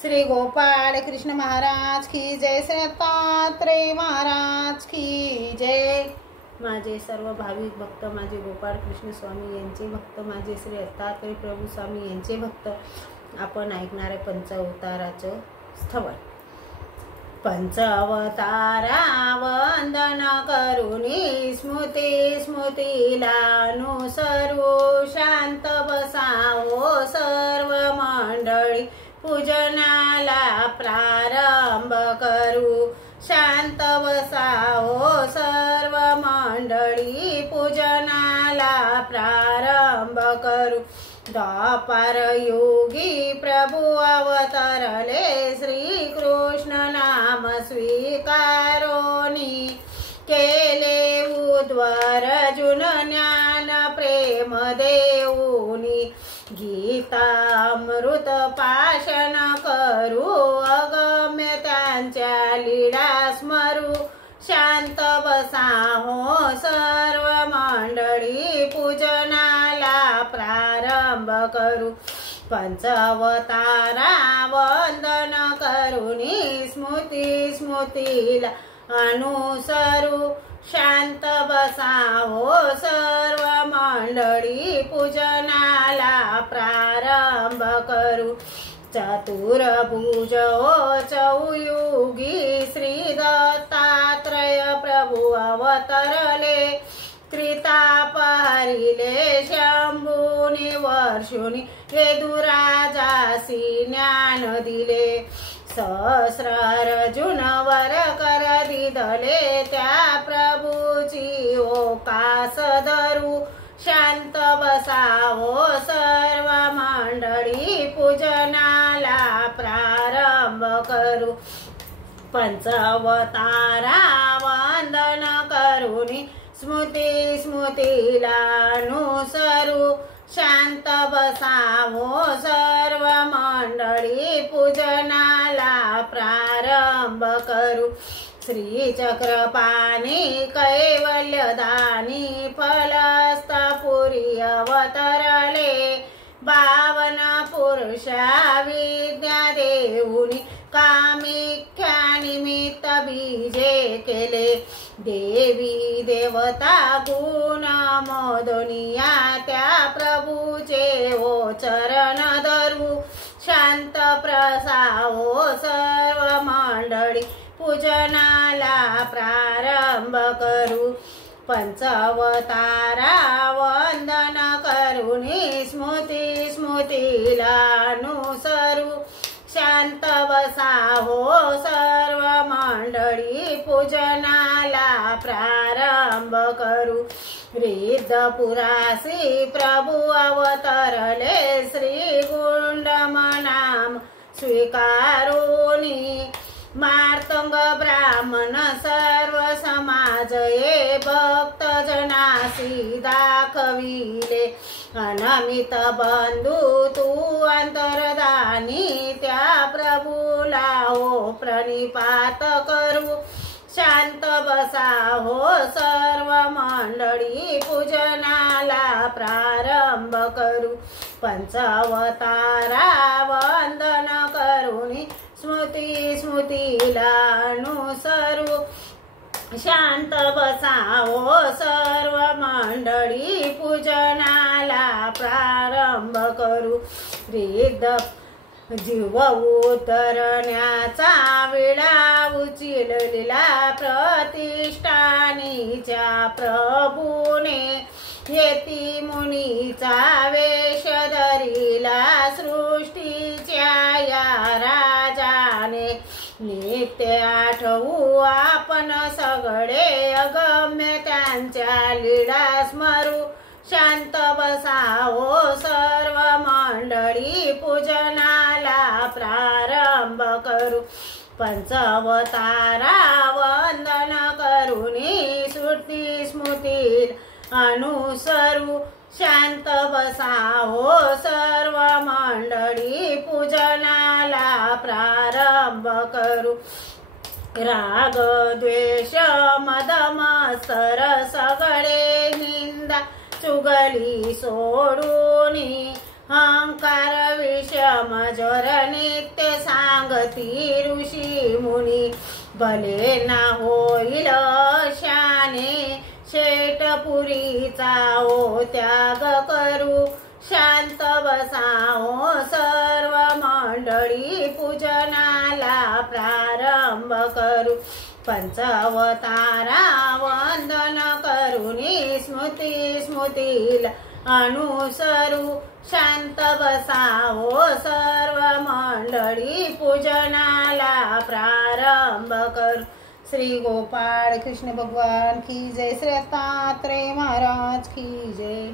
श्री गोपाल कृष्ण महाराज की जय, श्री दत्तात्रेय महाराज की जय। माझे सर्व भाविक भक्त, माझे गोपाल कृष्ण स्वामी यांचे भक्त, माझे श्री दत्तात्रेय प्रभू स्वामी यांचे भक्त, आपण ऐकणारे पंचावताराचं स्थवन। पंचावतारा वंदन करुणी स्मृती स्मृतीला अनुसरू, शांत बसावो सर्व मंडळी पूजनाला प्रारंभ करू। शांत बसावो सर्व मंडळी पूजनाला प्रारंभ करू। द्वापर योगी प्रभु अवतरले, श्री कृष्ण नाम स्वीकारोनी, केले उद्वर अर्जुन ज्ञान प्रेम देऊनी। गीतामृत पाशन करू, अगम्य त्यांच्या लीला स्मरू। शांत बसाहो सर्व मंडळी पूजनाला प्रारंभ करू। पंचावतारा वंदन करुणी स्मृती स्मृतीला अनुसरू, शांत बसावो सर्व मंडळी पूजनाला प्रारंभ करू। चतुर्भुज चौयुगी श्री दत्तात्रेय प्रभु अवतरले, त्रिताप हरिले शंभूनी वर्षुनी, वेदुराजासी ज्ञान दिले। सहस्र अर्जुन वर कर दिदले, त्या प्रभूची ओकास धरू। शांत बसावो सर्व मंडळी पूजनाला प्रारंभ करू। पंचावतारा वंदन करुणी स्मृती स्मृतीला अनुसरू, शांत बसावो सर्व मंडळी पूजनाला प्रारंभ करू। श्री चक्रपाणी कैवल्यदानी फलस्थपुरी अवतरले, 52 पुरुषा विद्या देऊनी, कामिख्या निमित्त बीजे केले। देवी देवता गुण मोदनिया, त्या प्रभूचे ओ चरण धरू। शांत प्रसावो सर्व मंडळी पूजनाला प्रारंभ करू। पंचावतारा वंदन करुणी स्मृती स्मृतीला अनुसरू, शांत बसाहो सर्व मंडळी पूजनाला प्रारंभ करू। रिद्धपुरासी प्रभु अवतरले, श्री गुंडम नाम स्वीकारोनी। मार्तंग ब्राह्मण सर्व समाज ये, भक्त जनासी दाखविले। अनमित बंधू तू अंतरदानी, त्या प्रभूला हो प्रणिपात करू। शांत बसाहो सर्व मंडळी पूजनाला प्रारंभ करू। पंचावतारा वंदन करुणी स्मृती स्मृतीला अनुसरू, शांत बसावो सर्व मंडळी पूजनाला प्रारंभ करू। रिद्ध जीव उतरण्याचा विडा उचललेला, प्रतिष्ठानीच्या प्रभूने। येती मुनीचा वेश धरिला, सृष्टीच्या या राजाने। नित्य आठवू आपण सगळे, अगम्य त्यांच्या लीला स्मरू। शांत बसावो सर्व मंडळी पूजनाला प्रारंभ करू। पंचावतारा वंदन करुणी स्मृती स्मृतीला अनुसरू, शांत बसावो सर्व मंडळी पूजनाला प्रारंभ करू। राग द्वेष मद मत्सर सगळे निंदा चुगली सोडूनी, अहंकार विषम ज्वर नित्य सा बृहस्पती ऋषी मुनी भले ना होईल शाने शेटपुरीचा ओ त्याग करू शांत बसाओ सर्व मंडळी पूजनाला प्रारंभ करू पंचवतारा वंदन करुनी स्मृतीला अनुसरू शांत बसाओ सर्व मंडळी पूजनाला प्रारंभ करू। श्री गोपाळ कृष्ण भगवान की जय, श्री दत्तात्रेय महाराज की जय।